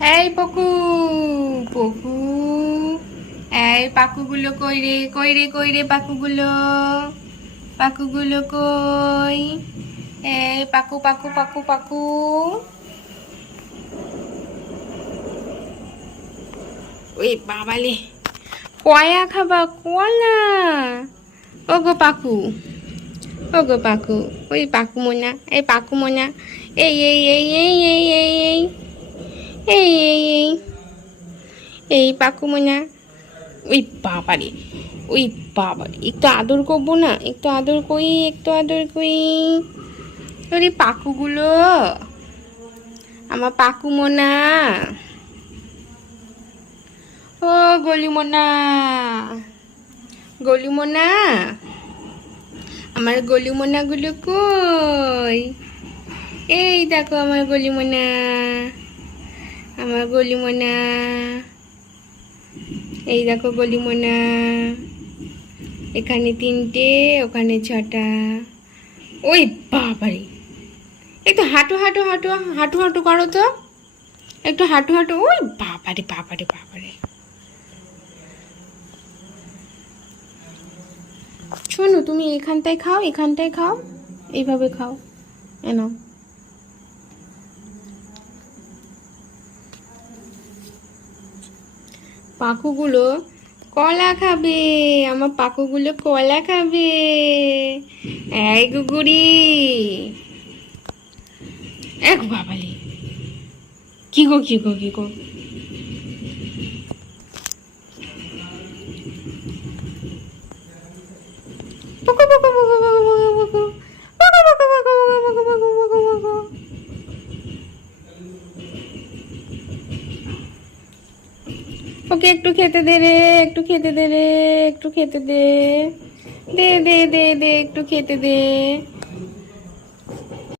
এই পকু, পকু, এই পাকুগুলো কই রে, কই রে, কই রে পাকুগুলো, পাকুগুলো কই? এই পাকু, পাকু, পাকু, পাকু। ওই বাবালে, কয়া খাবা কলা? ওগো পাকু, ওগো পাকু, ওই পাকু মোনা, এই পাকু মোনা, এই এই এই এই এই এই এই এই এই এই এই পাকু মোনা। ওই বাবারে, ওই বাবারে, একটু আদর করবো না? একটু আদর করি, একটু আদর করি। ওরে পাকুগুলো, আমার পাকু মোনা, ও গলি মোনা, গলি মোনা, আমার গলি মোনাগুলো কই? এই দেখো আমার গলি মোনা, আমার গলি মোনা, এই দেখো গলি মোনা। এখানে 3টে, ওখানে 6টা। ওই বাবারে, একটু হাঁটু হাঁটু হাঁটু হাঁটু হাঁটু করো তো, একটু হাঁটু হাঁটু। ওই বাবারে, বাবারে, বাবারে। শোনো, তুমি এখানটায় খাও, এখানটায় খাও, এইভাবে খাও, এনো। পাকুগুলো কলা খাবে, আমার পাকুগুলো কলা খাবে। এই গুগুরি, এক বাবালি, কি গো, কি গো, কি গো? পুকু, পুকু, পুকু, পুকু, পুকু, পুকু। পুকু, পুকু, পুকু, পুকু, পুকু, পুকু, পুকু, পুকু। ওকে একটু খেতে দে রে, একটু খেতে দে রে, একটু খেতে দে, দে দে দে দে, একটু খেতে দে।